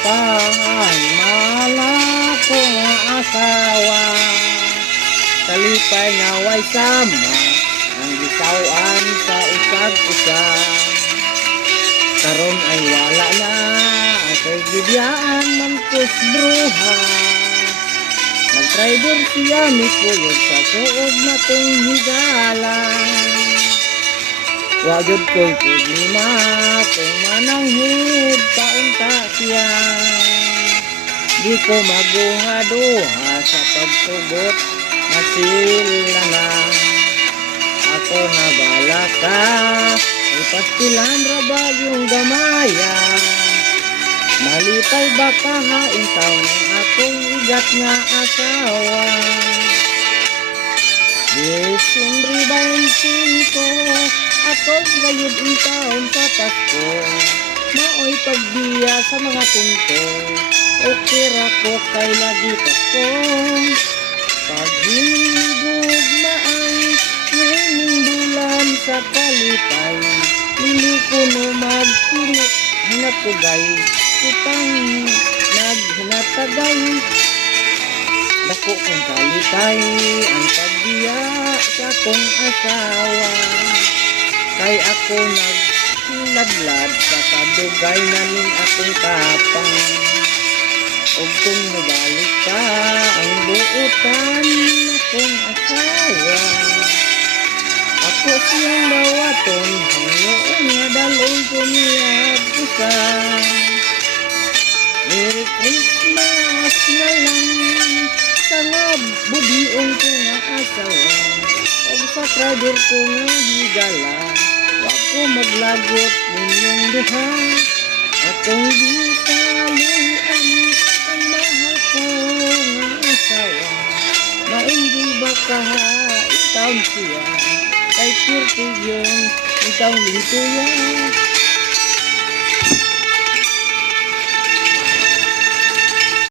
Pang malako nga asawa, kalipay nga way sama ang gisawan sa usag-usag. Karon ay wala na kay gibyaan man kus bruha. Nag-driver siya ni kuyog sa suod na tong higala. Wagod ko'y problema kung mananghid taon-ta siya. Di ko maguha-duha sa pagsugot na sila na. Ako na bala ka, ipastilan rabag yung gamaya. Malipay ba kahain taon ng akong igat nga asawa. Disyembre 25, ako gayud ang taon sa Pasko. Maoy pagbiya sa mga punto, okay ra ko kay lagi Pasko. Paghigog maay, ngayong bulan sa kalipay, hindi ko no maghinatugay, utang naghinatagay. Dako kong kalipay, ang pagbiya sa kong asawa. Kay ako nagladlad sa kadugay namin akong kapang. Og kung nabalik ka ang buutan akong asawa, ako siyang dawaton hangoon nga dalong kumiyag usa. Merry Christmas na lang sa nga bubiong ko nga asawa. Og sa trader ko nga higala, wako maglagot ninyong duha. Akong di kaluan ang mahal ko nga asawa. Maindi ba kaha itaw siya, kay 30 yun itaw lintuya.